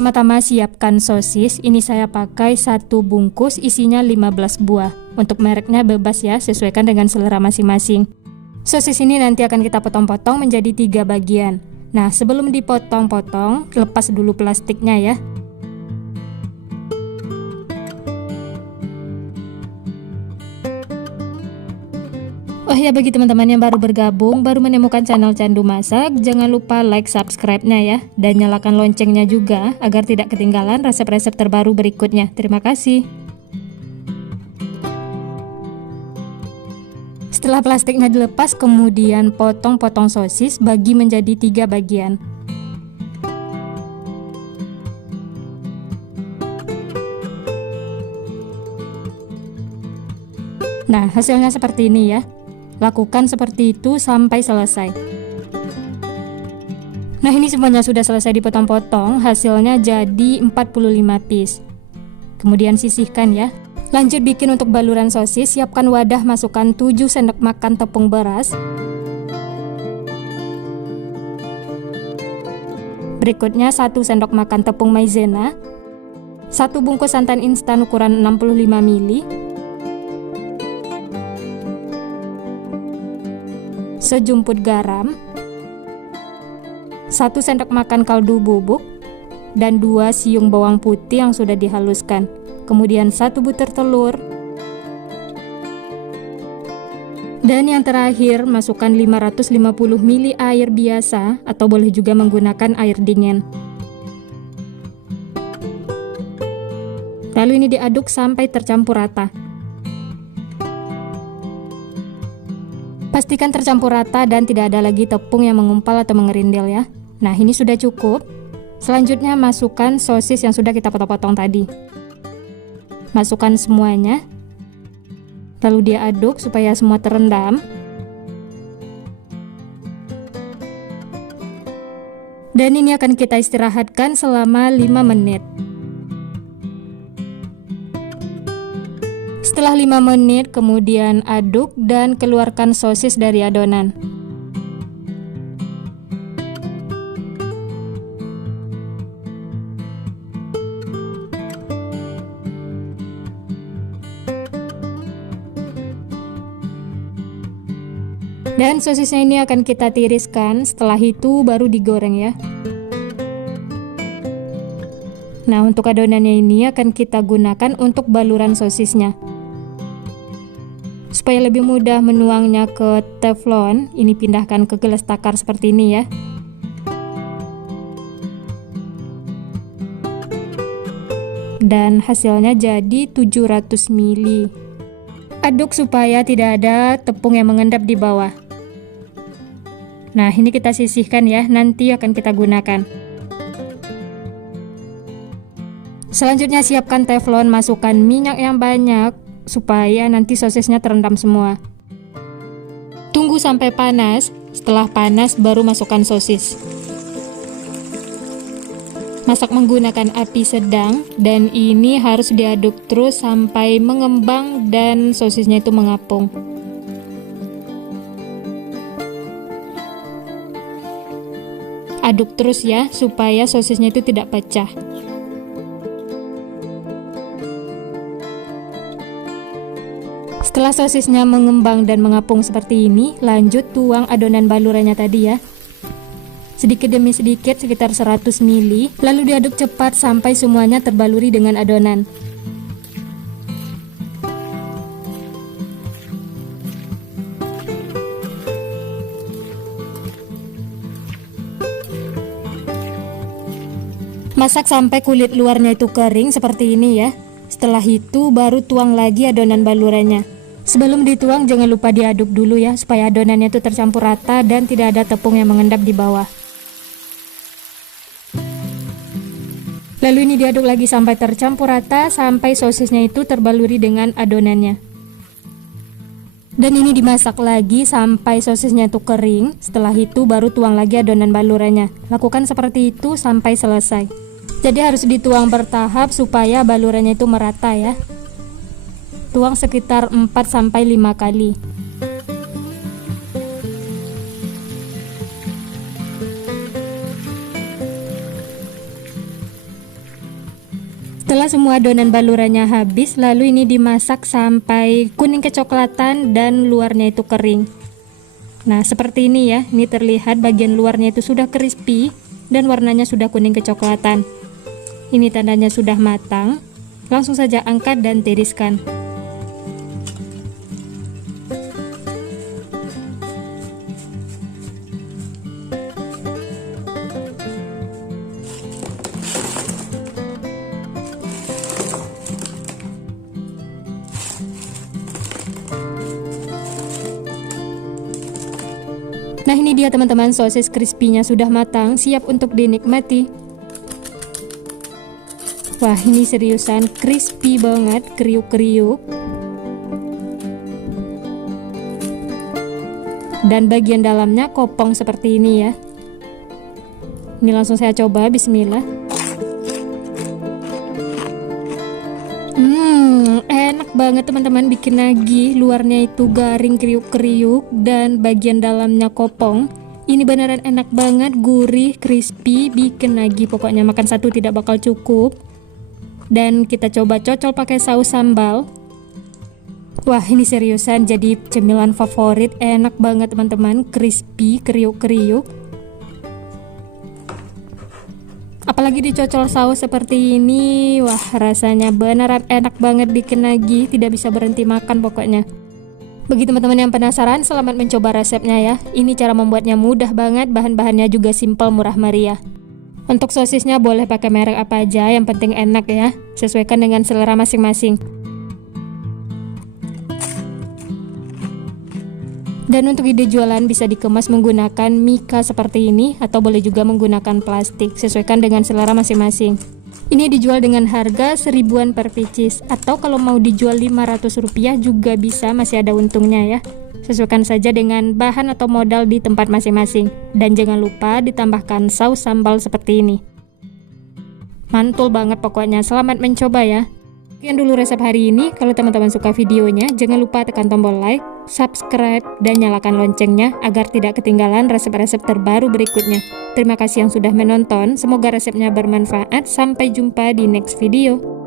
Pertama-tama siapkan sosis. Ini saya pakai 1 bungkus, isinya 15 buah. Untuk mereknya bebas ya, sesuaikan dengan selera masing-masing. Sosis ini nanti akan kita potong-potong menjadi 3 bagian. Nah, sebelum dipotong-potong, lepas dulu plastiknya ya. Oh ya, bagi teman-teman yang baru bergabung, baru menemukan channel Candu Masak, jangan lupa like, subscribe-nya ya, dan nyalakan loncengnya juga agar tidak ketinggalan resep-resep terbaru berikutnya. Terima kasih. Setelah plastiknya dilepas, kemudian potong-potong sosis bagi menjadi 3 bagian. Nah, hasilnya seperti ini ya. Lakukan seperti itu sampai selesai. Nah, ini semuanya sudah selesai dipotong-potong, hasilnya jadi 45 piece. Kemudian sisihkan ya. Lanjut bikin untuk baluran sosis, siapkan wadah, masukkan 7 sendok makan tepung beras. Berikutnya 1 sendok makan tepung maizena, 1 bungkus santan instan ukuran 65 ml, sejumput garam, 1 sendok makan kaldu bubuk, dan 2 siung bawang putih yang sudah dihaluskan. Kemudian 1 butir telur. Dan yang terakhir, masukkan 550 ml air biasa atau boleh juga menggunakan air dingin. Lalu ini diaduk sampai tercampur rata. Pastikan tercampur rata dan tidak ada lagi tepung yang mengumpal atau mengerindil ya. Nah, ini sudah cukup. Selanjutnya masukkan sosis yang sudah kita potong-potong tadi. Masukkan semuanya. Lalu diaduk supaya semua terendam. Dan ini akan kita istirahatkan selama 5 menit. Setelah 5 menit, kemudian aduk dan keluarkan sosis dari adonan. Dan sosisnya ini akan kita tiriskan, setelah itu baru digoreng ya. Nah, untuk adonannya ini akan kita gunakan untuk baluran sosisnya. Supaya lebih mudah menuangnya ke teflon, ini pindahkan ke gelas takar seperti ini ya. Dan hasilnya jadi 700 ml. Aduk supaya tidak ada tepung yang mengendap di bawah. Nah, ini kita sisihkan ya, nanti akan kita gunakan. Selanjutnya siapkan teflon, masukkan minyak yang banyak supaya nanti sosisnya terendam semua. Tunggu sampai panas, setelah panas baru masukkan sosis. Masak menggunakan api sedang dan ini harus diaduk terus sampai mengembang dan sosisnya itu mengapung. Aduk terus ya supaya sosisnya itu tidak pecah. Setelah sosisnya mengembang dan mengapung seperti ini, lanjut tuang adonan balurannya tadi ya. Sedikit demi sedikit sekitar 100 ml, lalu diaduk cepat sampai semuanya terbaluri dengan adonan. Masak sampai kulit luarnya itu kering seperti ini ya. Setelah itu baru tuang lagi adonan balurannya. Sebelum dituang jangan lupa diaduk dulu ya, supaya adonannya itu tercampur rata dan tidak ada tepung yang mengendap di bawah. Lalu ini diaduk lagi sampai tercampur rata, sampai sosisnya itu terbaluri dengan adonannya. Dan ini dimasak lagi sampai sosisnya itu kering. Setelah itu baru tuang lagi adonan balurannya. Lakukan seperti itu sampai selesai. Jadi harus dituang bertahap supaya balurannya itu merata ya. Tuang sekitar 4-5 kali. Setelah semua adonan balurannya habis, lalu ini dimasak sampai kuning kecoklatan dan luarnya itu kering. Nah, seperti ini ya. Ini terlihat bagian luarnya itu sudah crispy dan warnanya sudah kuning kecoklatan. Ini tandanya sudah matang. Langsung saja angkat dan tiriskan. Nah, ini dia teman-teman, sosis crispy-nya sudah matang, siap untuk dinikmati. Wah, ini seriusan crispy banget, kriuk-kriuk. Dan bagian dalamnya kopong seperti ini ya. Ini langsung saya coba, bismillah. Enak banget teman-teman, bikin nagih. Luarnya itu garing, kriuk-kriuk, dan bagian dalamnya kopong. Ini beneran enak banget, gurih, crispy, bikin nagih. Pokoknya makan satu tidak bakal cukup. Dan kita coba cocol pakai saus sambal. Wah, ini seriusan jadi cemilan favorit. Enak banget teman-teman, crispy, kriuk-kriuk. Apalagi dicocol saus seperti ini, wah rasanya beneran enak banget, bikin nagih, tidak bisa berhenti makan pokoknya. Bagi teman-teman yang penasaran, selamat mencoba resepnya ya. Ini cara membuatnya mudah banget, bahan-bahannya juga simple, murah meriah. Untuk sosisnya boleh pakai merek apa aja, yang penting enak ya, sesuaikan dengan selera masing-masing. Dan untuk ide jualan bisa dikemas menggunakan mika seperti ini, atau boleh juga menggunakan plastik, sesuaikan dengan selera masing-masing. Ini dijual dengan harga 1000-an per pieces, atau kalau mau dijual Rp500 juga bisa, masih ada untungnya ya. Sesuaikan saja dengan bahan atau modal di tempat masing-masing. Dan jangan lupa ditambahkan saus sambal seperti ini. Mantul banget pokoknya, selamat mencoba ya. Sekian dulu resep hari ini. Kalau teman-teman suka videonya, jangan lupa tekan tombol like, subscribe, dan nyalakan loncengnya agar tidak ketinggalan resep-resep terbaru berikutnya. Terima kasih yang sudah menonton, semoga resepnya bermanfaat. Sampai jumpa di next video.